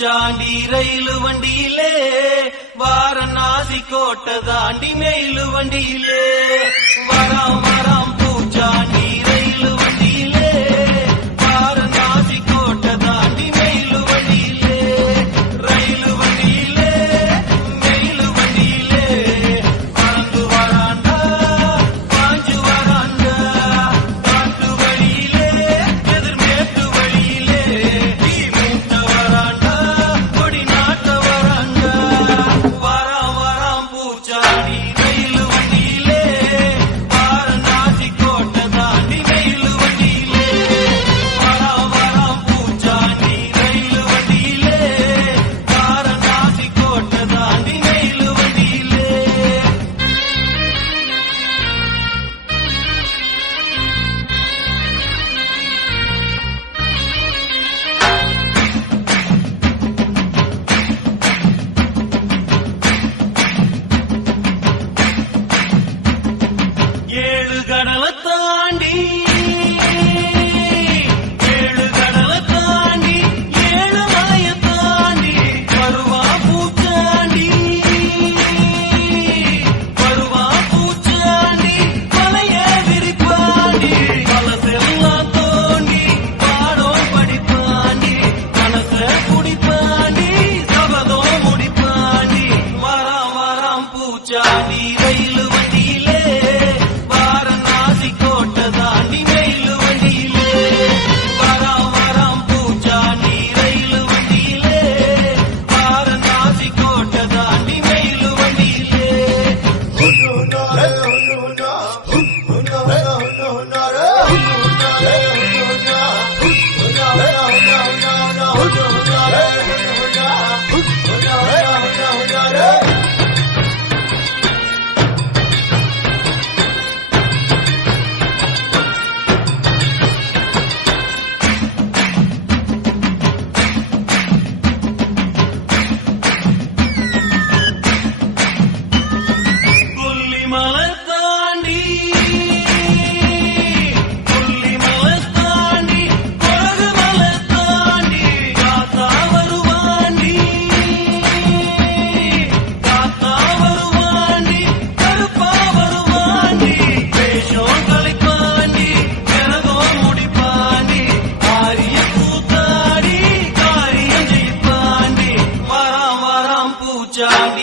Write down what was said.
பூச்சாண்டி ரயிலு வண்டியிலே வாரணாசி கோட்டை தாண்டி மெயிலு வண்டியிலே வராம் வராம் பூச்சாண்டி ரயிலு வண்டியிலே வாரணாசி கோட்டை தாண்டி மெயிலு வண்டியிலே ரயிலு வண்டியிலே மெயிலு வண்டியிலே பறந்து வராண்டா பாஞ்சு வராண்டா காட்டு வழியிலே எதிர்மேட்டு வழியிலே தீ மூட்ட வராண்டா கொடி நாட்ட வராண்டா வராம் வராம் பூச்சாண்டி ரயிலு வண்டியிலே வாரணாசி கோட்டை தாண்டி மெயிலு வண்டியிலே வராம் வராம் பூச்சாண்டி ரயிலு வண்டியிலே வாரணாசி கோட்டை தாண்டி மெயிலு வண்டியிலே ஏழு கடலை தாண்டி ஏழு கடலை தாண்டி ஏழு மலையை தாண்டி வருவா பூச்சாண்டி வருவா பூச்சாண்டி மலைய விரிப்பாண்டி பலசெல்லாம் தோண்டி பாடம் படிப்பாண்டி மனச குடிப்பாண்டி சபதம் முடிப்பாண்டி வராம் வராம் பூச்சாண்டி ரயிலு வண்டியிலே வாரணாசி கோட்டை தாண்டி மெயிலு வண்டியிலே வராம் வராம் பூச்சாண்டி ரயிலு வண்டியிலே வாரணாசி கோட்டை தாண்டி மெயிலு வண்டியிலே கொல்லிமலை தாண்டி கொல்லிமலை தாண்டி கொடகுமலை தாண்டி காத்தா வருவாண்டி காத்தா வருவாண்டி கருப்பா வருவாண்டி வேஷம் கலைப்பாண்டி கரகம் முடிப்பாண்டி ஆரிய கூத்தாடி காரியம் ஜெயிப்பாண்டி வராம் வராம் பூச்சாண்டி